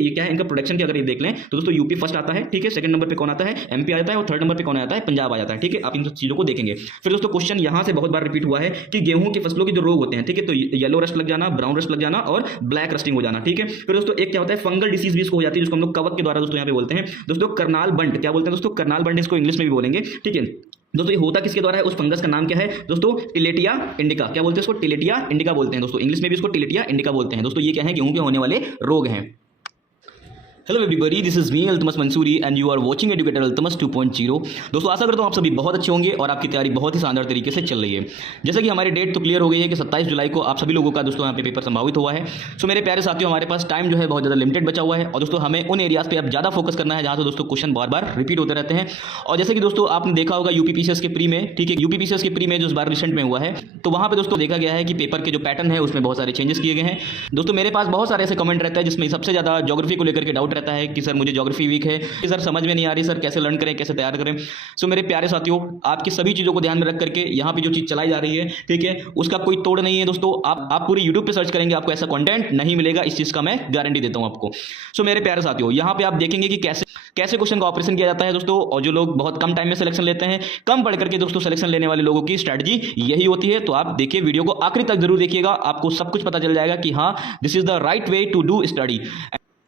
ये क्या है, इनका प्रोडक्शन की अगर ये देख लें तो दोस्तों यूपी फर्स्ट आता है, ठीक है, सेकंड नंबर पे कौन आता है, एमपी आता है, और थर्ड नंबर पे कौन आता है, पंजाब आ जाता है, ठीक है। आप इन सब चीज़ों को देखेंगे। फिर दोस्तों क्वेश्चन यहाँ से बहुत बार रिपीट हुआ है कि गेहूं की फसलों के जो रोग होते हैं, ठीक है, तो येलो रस्ट लग जाना, ब्राउन रस्ट लग जाना और ब्लैक रस्टिंग हो जाना, ठीक है। फिर दोस्तों एक क्या होता है, फंगल डिसीज भी इसको हो जाती है, जिसको हम लोग कवक के द्वारा दोस्तों यहाँ पे बोलते हैं दोस्तों करनाल बंट, क्या बोलते हैं दोस्तों, करनाल बंट इसको इंग्लिश में भी बोलेंगे, ठीक है। दोस्तों ये होता किसके द्वारा है, उस फंगस का नाम क्या है दोस्तों, टिलेटिया इंडिका, क्या बोलते हैं इसको, टिलेटिया इंडिका बोलते हैं दोस्तों, इंग्लिश में भी इसको टिलेटिया इंडिका बोलते हैं दोस्तों। ये क्या है, गेहूं के होने वाले रोग हैं। Hello everybody, this is me Altamas Mansuri and you are watching educator Altamas 2.0। दोस्तों आशा करता हूँ आप सभी बहुत अच्छे होंगे और आपकी तैयारी बहुत ही शानदार तरीके से चल रही है। जैसा कि हमारी डेट तो क्लियर हो गई है कि 27 जुलाई को आप सभी लोगों का दोस्तों यहाँ पे पेपर संभावित हुआ है। सो मेरे प्यारे साथियों, हमारे पास टाइम जो है बहुत ज़्यादा लिमिटेड बचा हुआ है और दोस्तों हमें उन एरियाज पे अब ज़्यादा फोकस करना है जहाँ से दोस्तों क्वेश्चन बार बार रिपीट होते रहते हैं। और जैसे कि दोस्तों आपने देखा होगा यूपीपीसीएस के प्री में, ठीक है, यूपीपीसीएस के प्री में जो इस बार रिसेंट में हुआ है, तो वहाँ पे दोस्तों देखा गया है कि पेपर के जो पैटर्न है उसमें बहुत सारे चेंजेस किए गए हैं। दोस्तों मेरे पास बहुत सारे ऐसे कमेंट रहता है जिसमें सबसे ज़्यादा ज्योग्राफी को लेकर के डाउट रहता है कि सर मुझे ज्योग्राफी वीक है, कि सर समझ में नहीं आ रही, सर कैसे लर्न करें, कैसे तैयार करें। सो मेरे प्यारे साथियों, आपकी सभी चीज़ों को ध्यान में रख करके यहाँ पे जो चीज़ चलाई जा रही है, ठीक है, उसका कोई तोड़ नहीं है दोस्तों। आप पूरी यूट्यूब पे सर्च करेंगे, आपको ऐसा कंटेंट नहीं मिलेगा, इस चीज़ का मैं गारंटी देता हूँ आपको। सो मेरे प्यारे साथियों, यहाँ पे आप देखेंगे कि कैसे क्वेश्चन का ऑपरेशन किया जाता है दोस्तों। और जो लोग बहुत कम टाइम में सिलेक्शन लेते हैं, कम पढ़ करके दोस्तों सिलेक्शन लेने वाले लोगों की स्ट्रैटेजी यही होती है। तो आप देखिए, वीडियो को आखिरी तक जरूर देखिएगा, आपको सब कुछ पता चल जाएगा कि हाँ, this is the right way to do study.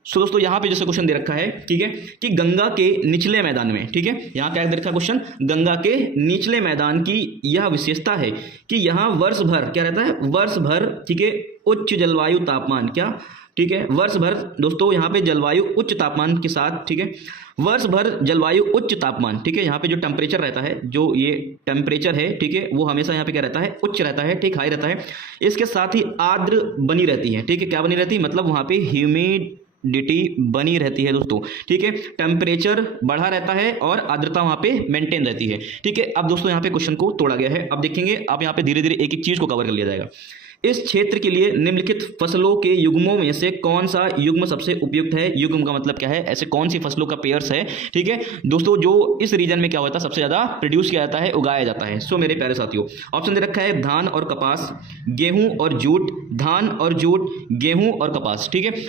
So दोस्तों यहाँ पे जैसे क्वेश्चन दे रखा है, ठीक है, कि गंगा के निचले मैदान में, ठीक है, यहाँ क्या दे रखा है क्वेश्चन, गंगा के निचले मैदान की यह विशेषता है कि यहाँ वर्ष भर क्या रहता है, वर्ष भर, ठीक है, उच्च जलवायु तापमान, क्या, ठीक है, वर्ष भर दोस्तों यहाँ पे जलवायु उच्च तापमान के साथ, ठीक है, वर्ष भर जलवायु उच्च तापमान, ठीक है, यहाँ पे जो टेम्परेचर रहता है, जो ये टेम्परेचर है, ठीक है, वो हमेशा यहाँ पे क्या रहता है, उच्च रहता है, ठीक, हाई रहता है। इसके साथ ही आर्द्र बनी रहती है, ठीक है, क्या बनी रहती है, मतलब वहाँ पे ह्यूमिडिटी बनी रहती है दोस्तों, ठीक है, टेम्परेचर बढ़ा रहता है और आर्द्रता वहाँ पे मेंटेन रहती है, ठीक है। अब दोस्तों यहाँ पे क्वेश्चन को तोड़ा गया है, अब देखेंगे आप यहाँ पे धीरे धीरे एक एक चीज को कवर कर लिया जाएगा। इस क्षेत्र के लिए निम्नलिखित फसलों के युग्मों में से कौन सा युग्म सबसे उपयुक्त है। युग्म का मतलब क्या है, ऐसे कौन सी फसलों का पेयर्स है, ठीक है दोस्तों, जो इस रीजन में क्या होता है, सबसे ज्यादा प्रोड्यूस किया जाता है, उगाया जाता है। सो मेरे प्यारे साथियों, ऑप्शन दे रखा है धान और कपास, गेहूं और जूट, धान और जूट, गेहूं और कपास, ठीक है।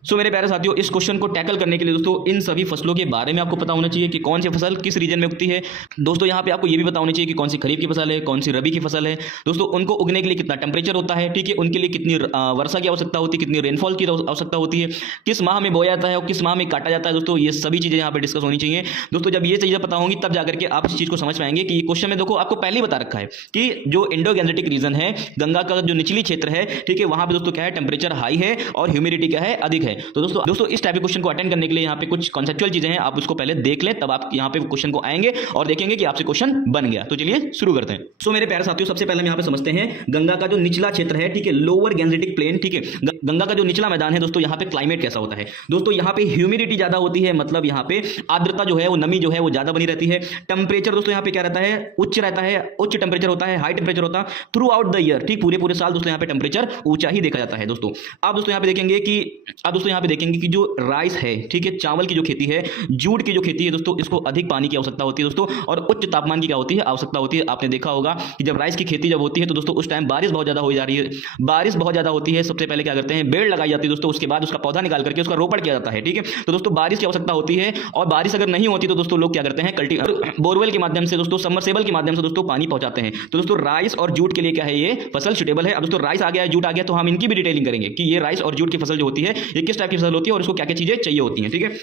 सो मेरे प्यारे साथियों, इस क्वेश्चन को टैकल करने के लिए दोस्तों इन सभी फसलों के बारे में आपको पता होना चाहिए कि कौन सी फसल किस रीजन में उगती है। दोस्तों यहाँ पे आपको ये भी पता होना चाहिए कि कौन सी खरीफ की फसल है, कौन सी रबी की फसल है दोस्तों, उनको उगने के लिए कितना टेम्परेचर होता है, ठीक है, उनके लिए कितनी वर्षा की आवश्यकता होती है, कितनी रेनफॉल की आवश्यकता होती है, किस माह में बोया जाता है और किस माह में काटा जाता है दोस्तों, ये सभी चीज़ें यहाँ पे डिस्कस होनी चाहिए दोस्तों। जब ये चीज़ें पता होंगी तब जाकर के आप इस चीज़ को समझ पाएंगे कि ये क्वेश्चन में देखो आपको पहले ही बता रखा है कि जो इंडो गैंजेटिक रीजन है, गंगा का जो निचली क्षेत्र है, ठीक है, वहाँ पे दोस्तों क्या है, टेम्परेचर हाई है और ह्यूमिडिटी क्या है, अधिक है। तो दोस्तों इस टाइप के क्वेश्चन को अटेंड करने के लिए यहाँ पे कुछ कॉन्सेप्चुअल चीजें हैं, आप उसको पहले देख लें, तब आप यहाँ पे क्वेश्चन को आएंगे और देखेंगे कि आपसे क्वेश्चन बन गया। तो चलिए शुरू करते हैं। सो मेरे प्यारे साथियों, सबसे पहले हम यहाँ पे समझते हैं गंगा का जो निचला क्षेत्र है, ठीक है, लोअर गैंजेटिक प्लेन, ठीक है, गंगा का जो निचला मैदान है दोस्तों, यहाँ पे क्लाइमेट कैसा होता है दोस्तों, यहाँ पे ह्यूमिडिटी ज्यादा होती है, मतलब यहाँ पे आर्द्रता जो है, वो नमी जो है वो ज्यादा बनी रहती है। टेम्परेचर दोस्तों यहाँ पे क्या रहता है, उच्च रहता है, उच्च टेम्परेचर होता है, हाई टेम्परेचर होता है थ्रू आउट द ईयर, ठीक, पूरे साल दोस्तों यहाँ पे टेम्परेचर ऊंचा ही देखा जाता है दोस्तों। आप दोस्तों यहाँ पे देखेंगे कि जो राइस है, ठीक है, चावल की जो खेती है, जूट की जो खेती है दोस्तों, इसको अधिक पानी की आवश्यकता होती है दोस्तों, और उच्च तापमान की क्या होती है, आवश्यकता होती है। आपने देखा होगा कि जब राइस की खेती जब होती है तो दोस्तों उस टाइम बारिश बहुत ज्यादा हो जा रही है, बारिश बहुत ज्यादा होती है, सबसे पहले क्या करते हैं, बेड़ लगाई जाती है दोस्तों, उसके बाद उसका पौधा निकाल करके उसका रोपण किया जाता है, ठीक है। तो दोस्तों बारिश की आवश्यकता होती है, और बारिश अगर नहीं होती तो दोस्तों लोग क्या करते हैं, बोरवेल के माध्यम से दोस्तों, सबमर्सिबल के माध्यम से दोस्तों पानी पहुंचाते हैं। तो दोस्तों राइस और जूट के लिए क्या है, ये फसल सुटेबल है। अब दोस्तों राइस आ गया है, जूट आ गया, तो हम इनकी भी डिटेलिंग करेंगे कि ये राइस और जूट की फसल जो होती है, ये किस टाइप की फसल होती है और उसको क्या क्या चीजें चाहिए होती हैं, ठीक है।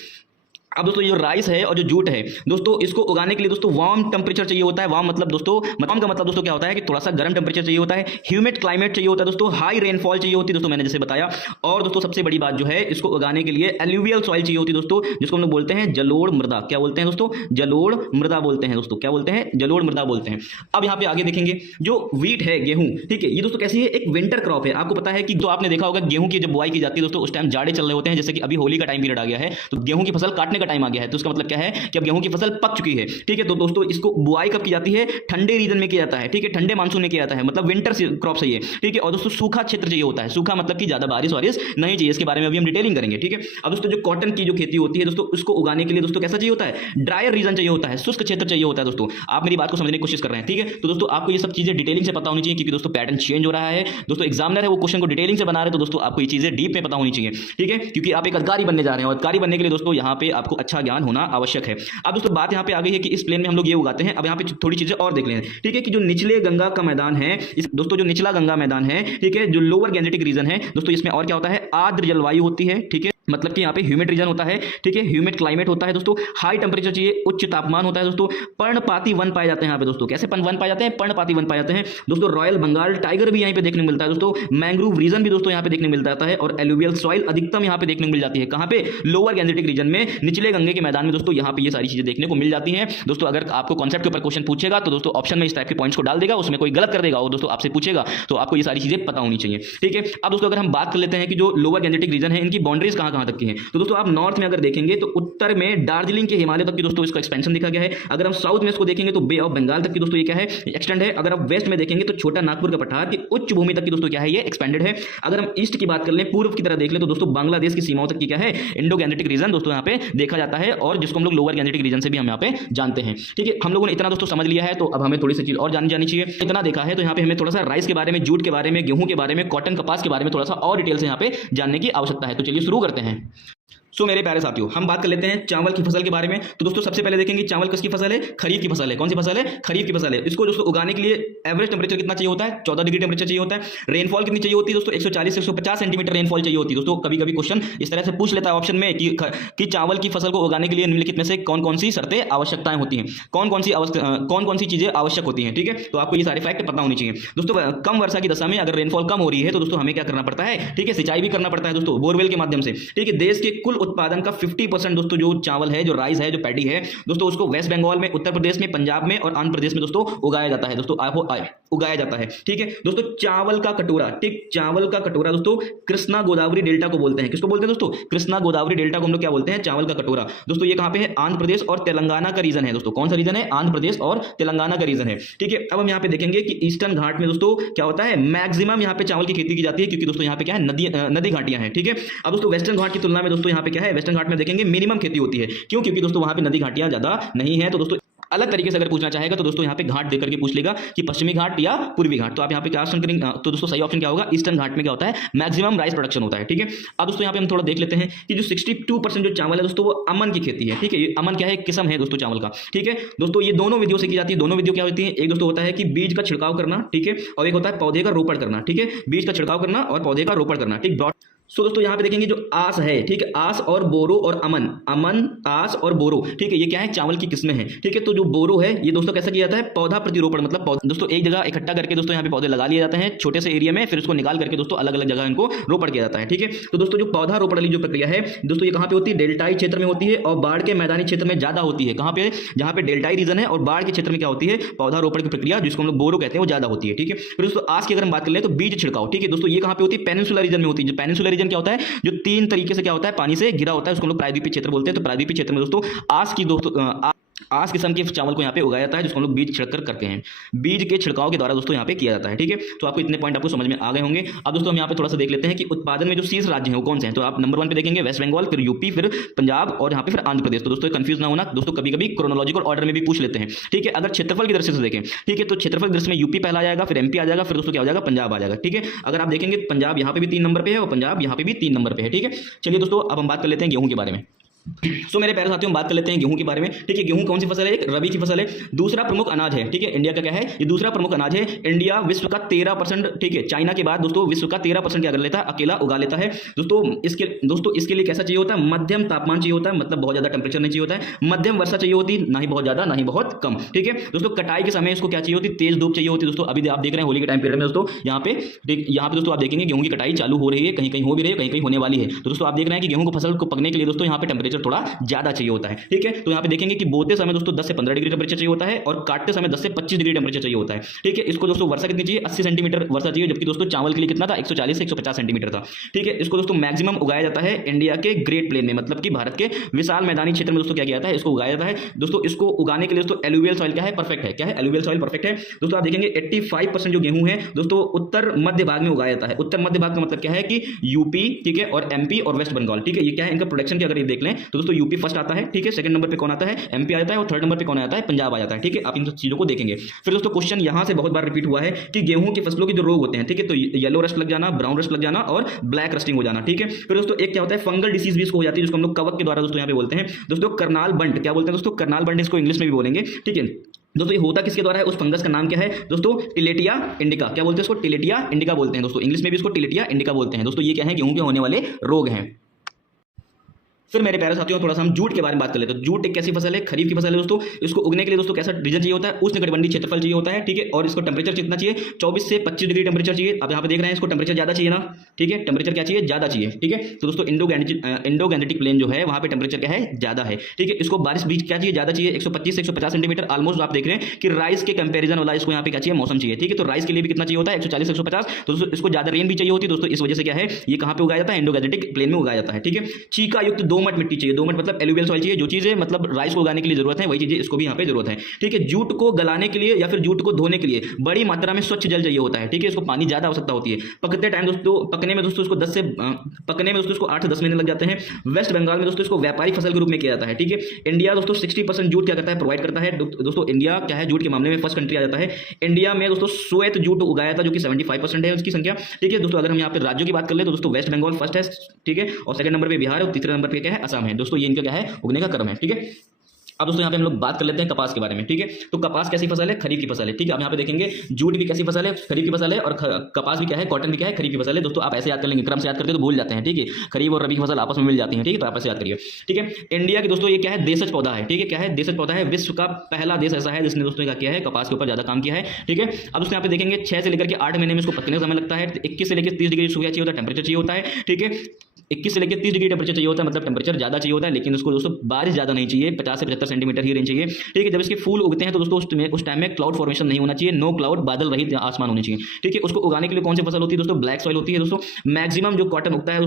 अब दोस्तों ये जो राइस है और जो जूट है दोस्तों, इसको उगाने के लिए दोस्तों वार्म टेम्परेचर चाहिए होता है। वार्म मतलब दोस्तों, वार्म का मतलब दोस्तों क्या होता है कि थोड़ा सा गर्म टेम्परेचर चाहिए होता है, ह्यूमिड क्लाइमेट चाहिए होता है दोस्तों, हाई रेनफॉल चाहिए होती है दोस्तों, मैंने जैसे बताया। और दोस्तों सबसे बड़ी बात जो है, इसको उगाने के लिए एल्यूवियल सॉइल चाहिए होती है दोस्तों, जिसको हम लोग बोलते हैं जलोढ़ मृदा। क्या बोलते हैं दोस्तों, जलोढ़ मृदा बोलते हैं दोस्तों, क्या बोलते हैं, जलोढ़ मृदा बोलते हैं। अब यहाँ पे आगे देखेंगे जो व्हीट है, गेहूं, ठीक है, ये दोस्तों कैसी है, एक विंटर क्रॉप है। आपको पता है कि जो आपने देखा होगा गेहूं की जब बुआई की जाती है दोस्तों, उस टाइम जाड़े चल रहे होते हैं, जैसे कि अभी होली का टाइम पीरियड आ गया है, तो गेहूं की फसल काटने का का टाइम आ गया है, तो इसका मतलब क्या है कि अब गेहूं की फसल पक चुकी है, ठीक है। तो दोस्तों इसको बुआई कब की जाती है, ठंडे रीजन में किया जाता है, ठीक है, ठंडे मानसून में किया जाता है, मतलब विंटर क्रॉप चाहिए, ठीक है। और दोस्तों सूखा क्षेत्र चाहिए होता है, सूखा मतलब कि ज्यादा बारिश नहीं चाहिए, इसके बारे में अभी हम डिटेलिंग करेंगे, ठीक है। अब दोस्तों जो कॉटन की जो खेती होती है दोस्तों, उसको उगाने के लिए दोस्तों कैसा चाहिए होता है, ड्रायर रीजन चाहिए होता है, शुष्क क्षेत्र चाहिए होता है। दोस्तों आप मेरी बात को समझने की कोशिश कर रहे हैं, ठीक है। तो दोस्तों आपको ये सब चीजें डिटेलिंग से पता होनी चाहिए, क्योंकि दोस्तों पैटर्न चेंज हो रहा है, दोस्तों एग्जामिनर है वो क्वेश्चन को डिटेलिंग से बना रहे हैं, तो दोस्तों आपको ये चीजें डीप में पता होनी चाहिए, ठीक है, क्योंकि आप एक अधिकारी बनने जा रहे हैं, और अधिकारी बनने के लिए दोस्तों यहाँ पे आपको अच्छा ज्ञान होना आवश्यक है। अब दोस्तों बात यहाँ पे आ गई है कि इस प्लेन में हम लोग ये उगाते हैं। अब यहाँ पे थोड़ी चीजें और देख लें, ठीक है, कि जो निचले गंगा का मैदान है, दोस्तों जो निचला गंगा मैदान है, ठीक है, जो लोअर गैंजेटिक रीजन है दोस्तों, इसमें और क्या होता है, आर्द्र जलवायु होती है, ठीक है, मतलब कि यहाँ पे ह्यूमिड रीजन होता है, ठीक है, ह्यूमिड क्लाइमेट होता है दोस्तों, हाई टेम्परेचर चाहिए, उच्च तापमान होता है दोस्तों, पर्णपाती वन पाए जाते हैं यहाँ पे दोस्तों। कैसे वन पाए जाते हैं, पर्णपाती वन पाए जाते हैं दोस्तों। रॉयल बंगाल टाइगर भी यहाँ पे देखने को मिलता है दोस्तों, मैंग्रोव रीजन भी दोस्तों यहाँ पे देखने को मिल जाता है, और एलुवियल सॉइल अधिकतम यहाँ पे देखने को मिल जाती है, कहाँ पे, लोअर गैंजेटिक रीजन में, निचले गंगे के मैदान में दोस्तों, यहाँ पे ये सारी चीजें देखने को मिल जाती हैं दोस्तों। अगर आपको कॉन्सेप्ट के ऊपर क्वेश्चन पूछेगा तो दोस्तों ऑप्शन में इस टाइप के पॉइंट्स को डाल देगा, उसमें कोई गलत कर देगा और दोस्तों आपसे पूछेगा, तो आपको ये सारी चीजें पता होनी चाहिए, ठीक है। अब दोस्तों अगर हम बात कर लेते हैं कि जो लोअर गैंजेटिक रीजन है, इनकी बाउंड्रीज कहाँ कहाँ तक की है, तो दोस्तों आप नॉर्थ में अगर देखेंगे तो उत्तर में दार्जिलिंग के हिमालय तक की दोस्तों इसका एक्सपेंशन दिखा गया है। अगर हम साउथ में इसको देखेंगे तो बे ऑफ बंगाल तक की दोस्तों ये क्या है, एक्सटेंड है। अगर आप वेस्ट में देखेंगे तो छोटा नागपुर का पठार की उच्च भूमि तक की दोस्तों क्या है, ये एक्सपेंडेड है। अगर हम ईस्ट की बात कर लें, पूर्व की तरह देख ले, तो दोस्तों बांग्लादेश की सीमाओं तक की क्या है, इंडो गैंजेटिक रीजन दोस्तों यहाँ पे देखा जाता है, और जिसको हम लोग लोअर गैंजेटिक रीजन से भी हम यहाँ पे जानते हैं, ठीक है। हम लोगों ने इतना दोस्तों समझ लिया है, तो अब हमें थोड़ी सी चीज और जानी चाहिए। इतना देखा है तो यहाँ पे हमें थोड़ा सा राइस के बारे में, जूट के बारे में, गेहूं के बारे में, कॉटन कपास के बारे में थोड़ा सा और डिटेल से यहाँ पे जानने की आवश्यकता है। तो चलिए शुरू करते हैं। सो मेरे प्यारे साथियों, हम बात कर लेते हैं चावल की फसल के बारे में। तो दोस्तों सबसे पहले देखेंगे चावल किसकी फसल है, खरीफ की फसल है। कौन सी फसल है, खरीफ की फसल है। इसको दोस्तों उगाने के लिए एवरेज टेंपरेचर कितना चाहिए होता है, 14 डिग्री टेंपरेचर चाहिए होता है। रेनफॉल कितनी चाहिए होती है दोस्तों, 140 से 150 सेंटीमीटर रेनफॉल चाहिए होती है दोस्तों। कभी कभी क्वेश्चन इस तरह से पूछ लेता है ऑप्शन में कि चावल की फसल को उगाने के लिए निम्नलिखित में से कौन कौन सी शर्तें आवश्यकताएं होती हैं, कौन कौन सी चीजें आवश्यक होती हैं, ठीक है। तो आपको ये सारे फैक्ट पता होनी चाहिए दोस्तों। कम वर्षा की दशा में अगर रेनफॉल कम हो रही है तो दोस्तों हमें क्या करना पड़ता है, ठीक है, सिंचाई भी करना पड़ता है दोस्तों, बोरवेल के माध्यम से, ठीक है। देश के कुल उत्पादन का 50% दोस्तों जो चावल है, जो राइस है, जो पैडी है दोस्तों, उसको वेस्ट बंगाल में, उत्तर प्रदेश में, पंजाब में और आंध्र प्रदेश में दोस्तों उगाया जाता है दोस्तों, उगाया जाता है, ठीक है दोस्तों। चावल का कटोरा, ठीक, चावल का कटोरा दोस्तों कृष्णा गोदावरी डेल्टा को बोलते हैं। किसको बोलते हैं दोस्तों, कृष्णा गोदावरी डेल्टा को हम लोग क्या बोलते हैं, चावल का कटोरा दोस्तों। ये कहां पे है, आंध्र प्रदेश और तेलंगाना का रीजन है दोस्तों। कौन सा रीजन है, आंध्र प्रदेश और तेलंगाना का रीजन है, ठीक है। अब हम यहाँ पे देखेंगे कि ईस्टर्न घाट में दोस्तों क्या होता है, मैक्सिमम यहाँ पे चावल की खेती की जाती है, क्योंकि दोस्तों यहाँ पे क्या है, नदी घाटियां हैं, ठीक है। अब दोस्तों वेस्टर्न घाट की तुलना में दोस्तों यहाँ पे क्या है, वेस्टर्न घाट में देखेंगे मिनिमम खेती होती है। क्यों, क्योंकि दोस्तों वहां पे नदी घाटियां ज्यादा नहीं है। तो दोस्तों अलग तरीके से अगर पूछना चाहेगा तो दोस्तों यहाँ पे घाट देकर के पूछ लेगा कि पश्चिमी घाट या पूर्वी घाट। तो आप यहाँ पे क्या ऑप्शन करेंगे, तो दोस्तों सही ऑप्शन क्या होगा, ईस्टर्न घाट में क्या होता है, मैक्सिमम राइस प्रोडक्शन होता है, ठीक है। अब दोस्तों यहाँ पे हम थोड़ा देख लेते हैं कि जो 62% जो चावल है दोस्तों वो अमन की खेती है, ठीक है। ये अमन क्या है, किस्म है दोस्तों चावल का, ठीक है दोस्तों। ये दोनों विधियों से की जाती है। दोनों विधियों क्या होती है, एक दोस्तों होता है कि बीज का छिड़काव करना, ठीक है, और एक होता है पौधे का रोपण करना, ठीक है, बीज का छिड़काव करना और पौधे का रोपण करना, ठीक। सो दोस्तों यहाँ पे देखेंगे जो आस है, ठीक है, आस और बोरो और अमन आस और बोरो, ठीक है, ये क्या है, चावल की किस्में हैं, ठीक है। तो जो बोरो है ये दोस्तों कैसा किया जाता है, पौधा प्रतिरोपण, मतलब दोस्तों एक जगह इकट्ठा करके दोस्तों यहाँ पे पौधे लगा लिए जाते हैं छोटे से एरिया में, फिर उसको निकाल करके दोस्तों अलग अलग जगह इनको रोपण किया जाता है, ठीक है। तो दोस्तों जो पौधा रोपण वाली जो प्रक्रिया है दोस्तों, ये कहाँ पे होती है, डेल्टाई क्षेत्र में होती है और बाढ़ के मैदानी क्षेत्र में ज्यादा होती है। कहाँ पे, जहाँ पे डेल्टाई रीजन है और बाढ़ के क्षेत्र में क्या होती है, पौधा रोपण की प्रक्रिया जिसको हम लोग बोरो कहते हैं वो ज्यादा होती है, ठीक है। फिर दोस्तों आज की अगर हम बात कर ले तो बीज छिड़काव, ठीक है दोस्तों, ये कहाँ पे होती है, पेनिनसुला रीजन में होती है। जो पेनिनसुला रीजन क्या होता है, जो 3 तरीके से क्या होता है, पानी से घिरा होता है, उसको हम लोग प्रायद्वीपीय क्षेत्र बोलते हैं। तो प्रायद्वीपीय क्षेत्र में दोस्तों आज की दोस्तों आज किस्म के चावल को यहाँ पे उगाया जाता है, जिसको हम लोग बीज छिड़कर करते हैं, बीज के छिड़काव के द्वारा दोस्तों यहाँ पे किया जाता है, ठीक है। तो आपको इतने पॉइंट आपको समझ में आ गए होंगे। अब दोस्तों हम यहाँ पे थोड़ा सा देख लेते हैं कि उत्पादन में जो शीर्ष राज्य हैं वो कौन से हैं। तो आप नंबर 1 पे देखेंगे वेस्ट बंगाल, फिर यूपी, फिर पंजाब और यहाँ पे फिर आंध्र प्रदेश। तो दोस्तों कंफ्यूज ना होना दोस्तों, कभी कभी क्रोनोलॉजिकल ऑर्डर में भी पूछ लेते हैं, ठीक है। अगर क्षेत्रफल की दृष्टि से देखें, ठीक है, तो क्षेत्रफल की दृष्टि में यूपी पहला आ जाएगा, फिर एमपी आ जाएगा, फिर दोस्तों क्या हो जाएगा, पंजाब आ जाएगा, ठीक है। अगर आप देखेंगे पंजाब यहाँ पे भी 3 नंबर पे है और पंजाब यहाँ पे भी 3 नंबर पे है, ठीक है। चलिए दोस्तों अब हम बात कर लेते हैं गेहूं के बारे में। सो मेरे प्यारे साथियों, हम बात कर लेते हैं गेहूं के बारे में, ठीक है। गेहूं कौन सी फसल है, एक रबी की फसल है, दूसरा प्रमुख अनाज है, ठीक है। इंडिया का क्या है, ये दूसरा प्रमुख अनाज है। इंडिया विश्व का 13%, ठीक है, चाइना के बाद दोस्तों विश्व का 13% क्या कर लेता है, अकेला उगा लेता है दोस्तों। इसके लिए कैसा चाहिए होता है, मध्यम तापमान चाहिए होता है, मतलब बहुत ज्यादा टेंपरेचर नहीं चाहिए होता है, मध्यम वर्षा चाहिए होती है, ना ही बहुत ज्यादा ना ही बहुत कम, ठीक है दोस्तों। कटाई के समय इसको क्या चाहिए होती है, तेज धूप चाहिए होती है दोस्तों। अभी आप देख रहे हैं होली के टाइम पीरियड में दोस्तों, यहाँ पे दोस्तों आप देखेंगे गेहूं की कटाई चालू हो रही है, कहीं कहीं हो भी रही है, कहीं कहीं होने वाली है। तो दोस्तों आप देख रहे हैं कि गेहूं को फसल को पकने के लिए दोस्तों यहाँ पे टेंपरेचर टेम्परेचर थोड़ा ज़्यादा चाहिए होता है, ठीक है। तो यहाँ पे देखेंगे कि बोते समय दोस्तों 10 से 15 डिग्री टेम्परेचर चाहिए होता है और काटते समय 10 से 25 डिग्री टेम्परेचर चाहिए होता है, ठीक है। इसको दोस्तों वर्षा कितनी चाहिए, 80 सेंटीमीटर वर्षा चाहिए, जबकि दोस्तों चावल के लिए कितना था, 140 से 150 सेंटीमीटर था, ठीक है। इसको दोस्तों मैक्सिमम उगाया जाता है इंडिया के ग्रेट प्लेन में, मतलब कि भारत के विशाल मैदानी क्षेत्र में दोस्तों क्या किया जाता है, इसको उगाया जाता है। दोस्तों इसको उगाने के लिए दोस्तों एलुवियल सॉइल क्या है, परफेक्ट है। क्या है, एलुवियल सॉइल परफेक्ट है। दोस्तों आप देखेंगे 85% जो गेहूं है दोस्तों उत्तर मध्य भाग में उगाया जाता है। उत्तर मध्य भाग का मतलब क्या है कि यूपी, ठीक है, और एमपी और वेस्ट बंगाल, ठीक है। ये क्या है, इनका प्रोडक्शन की अगर ये देख लें तो दोस्तों यूपी फर्स्ट आता है, ठीक है। सेकंड नंबर पे कौन आता है, एमपी आता है, और थर्ड नंबर पे कौन आता है, पंजाब आ जाता है, ठीक है। आप इन चीजों को देखेंगे। फिर दोस्तों क्वेश्चन यहां से बहुत बार रिपीट हुआ है कि गेहूं की फसलों के जो रोग होते हैं, ठीक है, तो येलो रस्ट लग जाना, ब्राउन रस्ट लग जाना और ब्लैक रस्टिंग हो जाना, ठीक है। फिर दोस्तों एक क्या होता है, फंगल डिसीज भी इसको हो जाती है, जिसको हम लोग कवक के द्वारा दोस्तों यहाँ पे बोलते हैं दोस्तों करनाल बंट। क्या बोलते हैं दोस्तों, करनाल बंट, इसको इंग्लिश में भी बोलेंगे, ठीक है। दोस्तों ये होता किसके द्वारा है, उस फंगस का नाम क्या है दोस्तों, टिलेटिया इंडिका। क्या बोलते हैं इसको, टिलेटिया इंडिका बोलते हैं दोस्तों, इंग्लिश में भी इसको टिलेटिया इंडिका बोलते हैं दोस्तों। ये क्या है, गेहूं के होने वाले रोग हैं। फिर मेरे प्यारे साथियों थोड़ा सा हम जूट के बारे में बात कर लेते हैं। जूट एक कैसी फसल है, खरीफ की फसल है दोस्तों। इसको उगने के लिए दोस्तों कैसा रीजन चाहिए होता है, उष्णकटिबंधीय क्षेत्रफल चाहिए होता है, ठीक है। और इसको टेम्परेचर कितना चाहिए, 24 से 25 डिग्री टेम्परेचर चाहिए। आप यहाँ पे देख रहे हैं इसको टेम्परेचर ज्यादा चाहिए ना, ठीक है, टेम्परेचर क्या चाहिए, ज्यादा चाहिए, ठीक है। तो दोस्तों इंडो गैंजेटिक प्लेन जो है वहां पे टेम्परेचर क्या है, ज्यादा है, ठीक है। इसको बारिश भी क्या चाहिए, ज्यादा चाहिए, 125 से 150 सेंटीमीटर ऑलमोस्ट। आप देख रहे हैं कि राइस के कंपेरिजन वाला इसको यहाँ पे क्या चाहिए, मौसम चाहिए, ठीक है। तो राइस के लिए भी कितना चाहिए होता है, 140 से 150। तो दोस्तों इसको ज्यादा रेन भी चाहिए होती है दोस्तों। इस वजह से क्या है, ये कहां पे उगाया जाता है, इंडो गैंजेटिक प्लेन में उगाया जाता है, ठीक है। चीका युक्त दोमट मिट्टी चाहिए, दोमट मतलब एलुवियल सॉइल चाहिए। जो चीजें मतलब राइस को उगाने के लिए जरूरत है वही चीजें इसको भी यहाँ पे जरूरत है, ठीक है। जूट को गलाने के लिए या फिर जूट को धोने के लिए बड़ी मात्रा में स्वच्छ जल चाहिए होता है, ठीक है। इसको पानी ज्यादा आवश्यकता होती है। पकते टाइम दोस्तों, पकने में दोस्तों इसको 10 से पकने में दोस्तों इसको 8 से 10 महीने लग जाते हैं। वेस्ट बंगाल में दोस्तों इसको व्यापारिक फसल के रूप में किया जाता है, ठीक है। इंडिया दोस्तों 60% जूट क्या करता है, प्रोवाइड करता है दोस्तों। इंडिया क्या है, जूट के मामले में फर्स्ट कंट्री आ जाता है। इंडिया में दोस्तों श्वेत जूट उगाया था जो कि 75% है उसकी संख्या, ठीक है दोस्तों। अगर हम यहाँ पे राज्यों की बात कर ले तो दोस्तों वेस्ट बंगाल फर्स्ट है, ठीक है, और सेकंड नंबर पे बिहार है और तीसरे नंबर पे क्या है, असम है दोस्तों। ये इनका क्या है, उगने का क्रम है, ठीक है। अब दोस्तों यहाँ पे हम लोग बात कर लेते हैं कपास के बारे में, ठीक है। तो कपास कैसी फसल है, खरीफ की फसल है, ठीक है। आप यहाँ पे देखेंगे जूट भी कैसी फसल है, खरीफ की फसल है, और कपास भी क्या है, कॉटन भी क्या है, खरीफ की फसल है दोस्तों। आप ऐसे याद कर लेंगे, क्रम से याद करते तो भूल जाते हैं, ठीक है। खरीफ और रबी की फसल आपस में मिल जाती है, ठीक है। तो आप ऐसे याद करिए, ठीक है। इंडिया की दोस्तों ये क्या है, देशज पौधा है, ठीक है। क्या है, देशज पौधा है। विश्व का पहला देश ऐसा है जिसने दोस्तों क्या किया है, कपास के ऊपर ज्यादा काम किया है, ठीक है। अब दोस्तों यहाँ पे देखेंगे 6 से लेकर के 8 महीने में इसको पकने का समय लगता है। 21 से लेकर 30 डिग्री चाहिए होता है, टेम्परेचर चाहिए होता है, ठीक है। 21 से लेकर 30 डिग्री टेम्परेचर चाहिए होता है, मतलब टेम्परेचर ज्यादा चाहिए होता है, लेकिन उसको दोस्तों बारिश ज्यादा नहीं चाहिए, 50 से 75 सेंटीमीटर ही रेंज चाहिए, ठीक है। जब इसके फूल उगते हैं तो दोस्तों उस टाइम में क्लाउड फॉर्मेशन नहीं होना चाहिए, नो क्लाउड, बादल रहित आसमान होनी चाहिए, ठीक है। उसको उगाने के लिए कौन सी फसल होती है दोस्तों, ब्लैक सॉइल होती है दोस्तों। मैक्सिमम जो कॉटन उगता है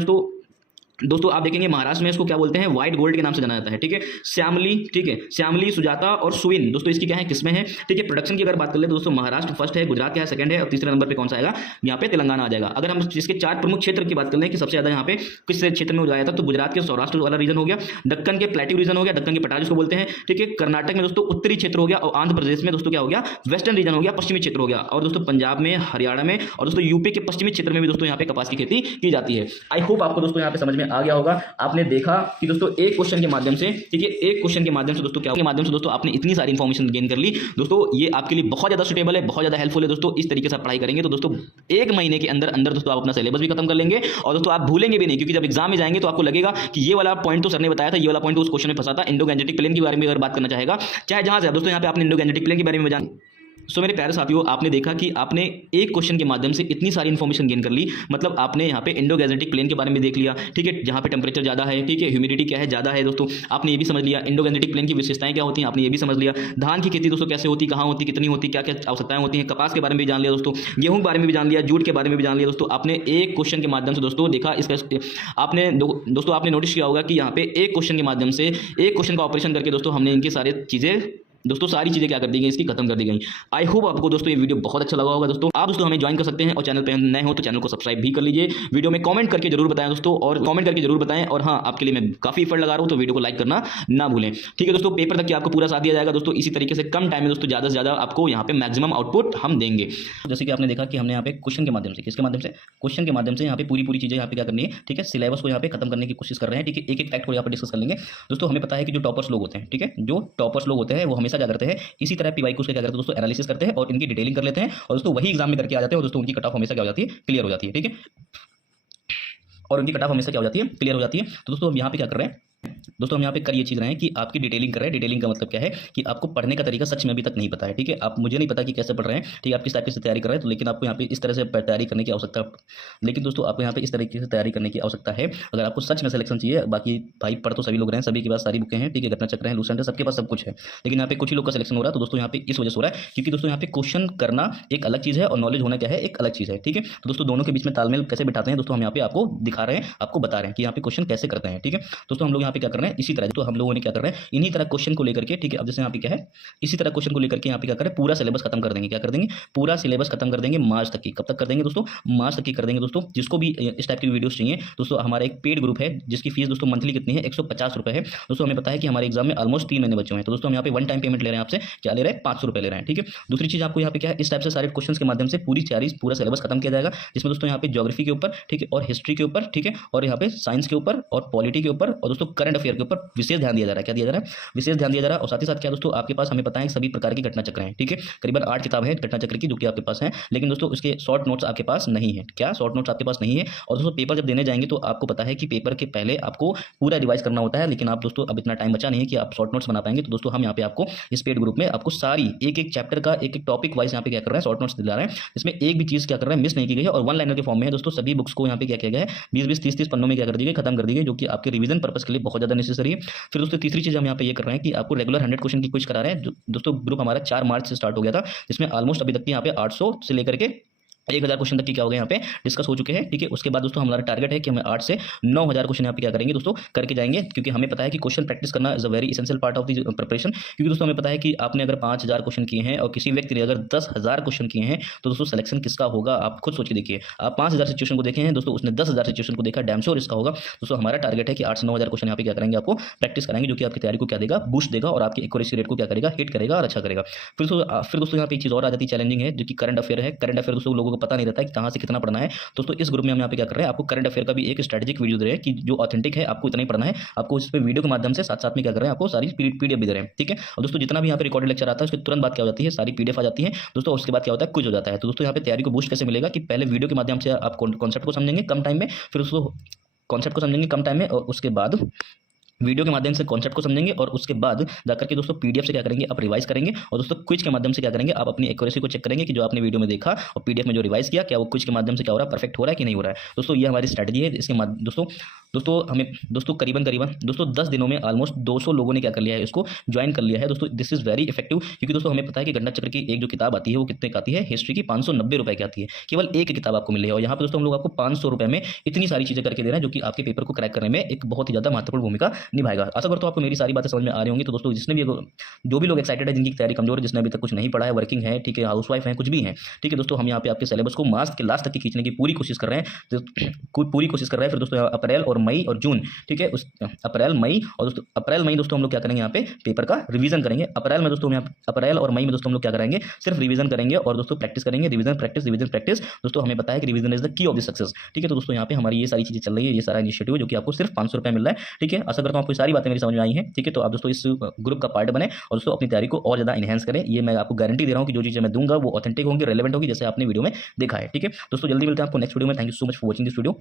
दोस्तों आप देखेंगे महाराष्ट्र में इसको क्या बोलते हैं, व्हाइट गोल्ड के नाम से जाना जाता है, ठीक है। श्यामली, ठीक है, श्यामली, सुजाता और सुविन दोस्तों इसकी क्या है, किस्में हैं, ठीक है। प्रोडक्शन की अगर बात कर ले तो दोस्तों महाराष्ट्र फर्स्ट है, गुजरात क्या है, सेकंड है, और तीसरे नंबर पे कौन सा आएगा, यहाँ पे तेलंगाना आ जाएगा। अगर हम इसके 4 प्रमुख क्षेत्र की बात कर लें कि सबसे ज्यादा यहाँ पे किस क्षेत्र में उगाया था, तो गुजरात के सौराष्ट्र वाला रीजन हो गया, दक्कन के प्लेट्यू रीजन हो गया, दक्कन के पठार जिसको बोलते हैं, ठीक है। कर्नाटक में दोस्तों उत्तरी क्षेत्र हो गया, और आंध्र प्रदेश में दोस्तों क्या हो गया, वेस्टर्न रीजन हो गया, पश्चिमी क्षेत्र हो गया, और दोस्तों पंजाब में, हरियाणा में, और दोस्तों यूपी के पश्चिमी क्षेत्र में भी दोस्तों यहाँ पे कपास की खेती की जाती है। आई होप आपको दोस्तों यहाँ पे समझ में आ गया होगा। आपने देखा कि दोस्तों एक क्वेश्चन के माध्यम से, ठीक है, एक क्वेश्चन के माध्यम से दोस्तों क्या के माध्यम से दोस्तों आपने इतनी सारी इंफॉर्मेशन गेन कर ली दोस्तों। ये आपके लिए बहुत ज्यादा सुटेबल है, बहुत ज्यादा हेल्पफुल है दोस्तों। इस तरीके से आप पढ़ाई करेंगे तो दोस्तों 1 महीने के अंदर अंदर दोस्तों आप अपना सिलेबस भी खत्म कर लेंगे, और दोस्तों आप भूलेंगे भी नहीं, क्योंकि जब एग्जाम में जाएंगे तो आपको लगेगा कि ये वाला पॉइंट तो सर ने बताया था, ये वाला पॉइंट तो उस क्वेश्चन में फंसा था। इंडो गैंजेटिक प्लेन के बारे में अगर बात करना चाहेगा, चाहे जहां से दोस्तों यहाँ पे आपने इंडो गैंजेटिक प्लेन के बारे में जान। सो मेरे प्यारे साथियों, आपने देखा कि आपने एक क्वेश्चन के माध्यम से इतनी सारी इन्फॉर्मेशन गेन कर ली। मतलब आपने यहाँ पे इंडो गैंजेटिक प्लेन के बारे में देख लिया, ठीक है, जहाँ पे टेम्परेचर ज्यादा है, ठीक है, ह्यूमिडिटी क्या है, ज्यादा है दोस्तों, आपने ये भी समझ लिया। इंडो गैंजेटिक प्लेन की विशेषताएं क्या होती हैं, आपने ये भी समझ लिया। धान की खेती दोस्तों कैसे होती, कहाँ होती, कितनी होती, क्या क्या आवश्यकताएं होती हैं। कपास के बारे में भी जान लिया दोस्तों, गेहूं के बारे में भी जान लिया, जूट के बारे में भी जान लिया दोस्तों। आपने एक क्वेश्चन के माध्यम से दोस्तों देखा, इसका आपने दोस्तों आपने नोटिस किया होगा कि यहाँ पे एक क्वेश्चन के माध्यम से, एक क्वेश्चन का ऑपरेशन करके दोस्तों हमने इनकी सारी चीजें दोस्तों सारी चीजें क्या कर दी गई, इसकी खत्म कर दी गई। आई होप आपको दोस्तों ये वीडियो बहुत अच्छा लगा होगा दोस्तों। आप दोस्तों हमें ज्वाइन कर सकते हैं, और चैनल पे नए हो तो चैनल को सब्सक्राइब भी कर लीजिए। वीडियो में कमेंट करके जरूर बताएं दोस्तों, और कमेंट करके जरूर बताएं। और हाँ, आपके लिए मैं काफी एफर्ट लगा रहा हूं, तो वीडियो को लाइक करना ना भूलें, ठीक है दोस्तों। पेपर तक की आपको पूरा साथ दिया जाएगा दोस्तों। इसी तरीके से कम टाइम में दोस्तों ज्यादा से ज्यादा आपको यहाँ पे मैक्सिमम आउटपुट हम देंगे। जैसे कि आपने देखा कि हमने यहाँ पे क्वेश्चन के माध्यम से, किसके माध्यम से, क्वेश्चन के माध्यम से यहाँ पे पूरी चीजें यहाँ पे क्या करनी है, ठीक है, सिलेबस को यहाँ पे खत्म करने की कोशिश कर रहे हैं, ठीक है। एक एक फैक्ट को यहाँ पे डिस्कस कर लेंगे दोस्तों। हमें पता है कि जो टॉपर्स लोग होते हैं, ठीक है, जो टॉपर्स लोग होते हैं वो हमेशा क्या करते हैं, इसी तरह पीवाईक्यूज का क्या करते हैं दोस्तों, एनालिसिस करते हैं और इनकी डिटेलिंग कर लेते हैं, और दोस्तों वही एग्जाम में करके आ जाते हैं, और दोस्तों उनकी कट ऑफ हमेशा क्या हो जाती है, क्लियर हो जाती है, ठीक है। और उनकी कट ऑफ हमेशा क्या हो जाती है, क्लियर हो जाती है। तो दोस्तों हम यहाँ पे क्या कर रहे हैं, दोस्तों हम यहाँ पे कर ये चीज़ रहे हैं कि आपकी डिटेलिंग कर रहे हैं। डिटेलिंग का मतलब क्या है कि आपको पढ़ने का तरीका सच में अभी तक नहीं पता है, ठीक है। आप मुझे नहीं पता कि कैसे पढ़ रहे हैं, ठीक है, आप किस टाइप से तैयारी कर रहे हैं, तो लेकिन आपको यहाँ पे इस तरह से तैयारी करने की आवश्यकता, लेकिन दोस्तों आपको यहाँ पे इस तरीके से तैयारी करने की आवश्यकता है अगर आपको सच में सिलेक्शन चाहिए। बाकी भाई पढ़ तो सभी लोग रहे हैं, सभी के पास सारी बुकें हैं, ठीक है, घटना चक्र है, लूसेंट है, सबके पास सब कुछ है, लेकिन यहाँ पे कुछ ही लोग का सिलेक्शन हो रहा है। तो दोस्तों यहाँ पे इस वजह से हो रहा है क्योंकि दोस्तों यहाँ पे क्वेश्चन करना एक अलग चीज़ है और नॉलेज होना क्या है एक अलग चीज़ है, ठीक है। तो दोस्तों दोनों के बीच में तालमेल कैसे बिठाते हैं दोस्तों हम यहाँ पे आपको दिखा रहे हैं, आपको बता रहे हैं कि यहाँ पे क्वेश्चन कैसे करते हैं, ठीक है। दोस्तों हम लोग यहाँ पे क्या कर रहे हैं, इसी तरह तो हम लोगों ने क्या कर रहे हैं, इन्हीं तरह क्वेश्चन को लेकर के, ठीक है। अब जैसे यहाँ पे क्या है, इसी तरह क्वेश्चन को लेकर के यहाँ पे क्या करें, पूरा सिलेबस खत्म कर देंगे। क्या कर देंगे, पूरा सिलेबस खत्म कर देंगे मार्च तक की। कब तक कर देंगे दोस्तों, मार्च तक की कर देंगे दोस्तों। जिसको भी इस टाइप की वीडियोस चाहिए दोस्तों, हमारा एक पेड ग्रुप है जिसकी फीस दोस्तों मंथली कितनी है, 150 रुपये है दोस्तों। हमें पता है कि हमारे एग्जाम में ऑलमोस्ट 3 महीने बचे हुए हैं, तो दोस्तों हम यहाँ पे वन टाइम पेमेंट ले रहे हैं आपसे, क्या ले रहे हैं, 500 रुपये ले रहे हैं, ठीक है। दूसरी चीज़ आपको यहाँ पे क्या है, इस टाइप से सारे क्वेश्चन के माध्यम से पूरी तैयारी, पूरा सिलेबस खत्म किया जाएगा, जिसमें दोस्तों यहाँ पे ज्योग्राफी के ऊपर, ठीक है, और हिस्ट्री के ऊपर, ठीक है, और यहाँ पे साइंस के ऊपर और पॉलिटी के ऊपर और दोस्तों करंट अफेयर के ऊपर विशेष ध्यान दिया जा रहा है। क्या दिया जा रहा है, विशेष ध्यान दिया जा रहा है। और साथ ही साथ क्या दोस्तों आपके पास हमें पता है सभी प्रकार की घटना चक्र हैं, ठीक है, करीबन 8 किताब है घटना चक्र की जो कि आपके पास है, लेकिन दोस्तों उसके शॉर्ट नोट्स आपके पास नहीं है। क्या शॉर्ट नोट्स आपके पास नहीं है। और दोस्तों पेपर जब देने जाएंगे तो आपको पता है कि पेपर के पहले आपको पूरा रिवाइज करना होता है, लेकिन आप दोस्तों अब इतना टाइम बचा नहीं है कि आप शॉर्ट नोट्स बना पाएंगे। तो दोस्तों हम यहाँ पे आपको इस पेड ग्रुप में आपको सारी एक एक चैप्टर का एक एक टॉपिक वाइज यहाँ पे क्या कर रहे हैं, शॉर्ट नोट्स दिला रहे हैं, इसमें एक भी चीज़ क्या कर रहे हैं, मिस नहीं की गई है और वन लाइनर के फॉर्म में है दोस्तों। सभी बुक्स को यहाँ पे क्या किया गया है, 20-20, 30-30 पन्नों में क्या कर दी गई, खत्म कर दी गई, जो कि आपके रिवीजन पर्पस के लिए बहुत ज़्यादा नेसेसरी है। फिर दोस्तों तीसरी चीज़ हम यहाँ पे ये कर रहे हैं कि आपको रेगुलर 100 क्वेश्चन की क्विज करा रहे हैं। दोस्तों ग्रुप हमारा 4 मार्च से स्टार्ट हो गया था, जिसमें ऑलमोस्ट अभी तक यहाँ पे 800 से लेकर के 1000 क्वेश्चन तक की क्या हो गया यहाँ पे डिस्कस हो चुके हैं, ठीक है। उसके बाद दोस्तों हमारा टारगेट है कि हमें 8 से 9000 क्वेश्चन यहाँ पे क्या करेंगे दोस्तों, करके जाएंगे, क्योंकि हमें पता है कि क्वेश्चन प्रैक्टिस करना is a very essential part of the preparation. क्योंकि दोस्तों हमें पता है कि आपने अगर 5000 क्वेश्चन किए हैं और किसी व्यक्ति ने अगर 10,000 क्वेश्चन किए हैं तो दोस्तों सिलेक्शन किसका होगा आप खुद सोच के देखिए। आप 5000 सिचुएशन को देखे हैं दोस्तों, उसने 10,000 सिचुएशन को देखा, डैम श्योर इसका होगा। दोस्तों हमारा टारगेट है कि 8 से 9000 क्वेश्चन यहाँ पे क्या करेंगे, आपको प्रैक्टिस कराएंगे, जो कि आपकी तैयारी को क्या देगा, बूस्ट देगा और आपकी एक्यूरेसी रेट को क्या करेगा, हिट करेगा और अच्छा करेगा। फिर दोस्तों यहाँ पे एक चीज़ और आ जाती है चैलेंजिंग है, जो कि करंट अफेयर है। करंट अफेयर दोस्तों लोगों को पता नहीं रहता है कि कहाँ से कितना पढ़ना है। दोस्तों इस ग्रुप में हम यहाँ पे क्या कर रहे हैं, आपको करंट अफेयर का भी एक स्ट्रेटेजिक वीडियो दे रहे हैं कि जो ऑथेंटिक है आपको इतना ही पढ़ना है। आपको इस पे वीडियो के माध्यम से साथ साथ में क्या कर रहे हैं, आपको सारी पीडीएफ भी दे रहे हैं, ठीक है। और दोस्तों जितना भी यहाँ पे रिकॉर्डेड लेक्चर आता है उसके तुरंत बाद क्या हो जाती है, सारी पीडीएफ आ जाती है दोस्तों। उसके बाद क्या होता है, कुछ हो जाता है। तो दोस्तों यहाँ पे तैयारी को बूस्ट कैसे मिलेगा कि पहले वीडियो के माध्यम से आप कॉन्सेप्ट को समझेंगे कम टाइम में, फिर उसको कॉन्सेप्ट को समझेंगे कम टाइम में और उसके बाद वीडियो के माध्यम से कॉन्सेप्ट को समझेंगे और उसके बाद जाकर के दोस्तों पीडीएफ से क्या करेंगे, आप रिवाइज करेंगे और दोस्तों क्विज के माध्यम से क्या करेंगे, आप अपनी एक्यूरेसी को चेक करेंगे कि जो आपने वीडियो में देखा और पीडीएफ में जो रिवाइज किया, क्या वो क्विज के माध्यम से क्या हो रहा है, परफेक्ट हो रहा है कि नहीं हो रहा है। दोस्तों ये हमारी स्ट्रैटेजी है। इसके दोस्तों हमें दोस्तों करीबन दोस्तों 10 दिनों में ऑलमोस्ट 200 लोगों ने क्या कर लिया है, इसको ज्वाइन कर लिया है दोस्तों। दिस इज वेरी इफेक्टिव, क्योंकि दोस्तों हमें पता है कि घटना चक्र की एक जो किताब आती है वो कितने की आती है, हिस्ट्री की 590 रुपये की आती है, केवल एक किताब आपको मिल रही है। और यहाँ पर दोस्तों हम लोग आपको 500 रुपये में इतनी सारी चीज़ें करके दे रहे हैं, जो कि आपके पेपर को क्रैक करने में एक बहुत ही ज़्यादा महत्वपूर्ण भूमिका निभाएगा। आशा करता हूं आपको मेरी सारी बातें समझ में आ रही होंगी। तो दोस्तों जिसने भी जो भी लोग एक्साइटेड है, जिनकी तैयारी कमजोर है, जिसने अभी तक कुछ नहीं पढ़ा है, वर्किंग है, ठीक है, हाउसवाइफ है, कुछ भी है, ठीक है दोस्तों, हम यहाँ पे आपके सिलेबस को मार्च के लास्ट तक की खींचने की पूरी कोशिश कर रहे हैं, पूरी कोशिश कर रहे हैं। फिर दोस्तों अप्रैल और मई और जून, ठीक है, उस अप्रैल मई और दोस्तों अप्रैल मई दोस्तों हम लोग क्या करेंगे, यहाँ पे पेपर का रिवीजन करेंगे। अप्रैल में दोस्तों अप्रैल और मई में दोस्तों हम लोग क्या करेंगे, सिर्फ रिवीजन करेंगे और दोस्तों प्रैक्टिस करेंगे, रिवीजन प्रैक्टिस। दोस्तों हमें पता है कि revision is the key of the success, ठीक है। तो दोस्तों यहाँ पे हमारी ये सारी चीजें चल रही है, ये सारा इनिशिएटिव जो कि आपको सिर्फ 500 रुपये मिल रहा है, ठीक है। आशा करता हूँ आपको सारी बातें मेरी समझ में आई हैं, ठीक है। तो आप दोस्तों इस ग्रुप का पार्ट बने और दोस्तों अपनी तैयारी को और ज़्यादा इनहेंस करें। ये मैं आपको गारंटी दे रहा हूँ कि जो चीज़ें मैं दूंगा वो ऑथेंटिक होंगी, रेलेवेंट होगी, जैसे आपने वीडियो में देखा है, ठीक है दोस्तों। जल्दी मिलते हैं आपको नेक्स्ट वीडियो में। Thank you so much for watching this video.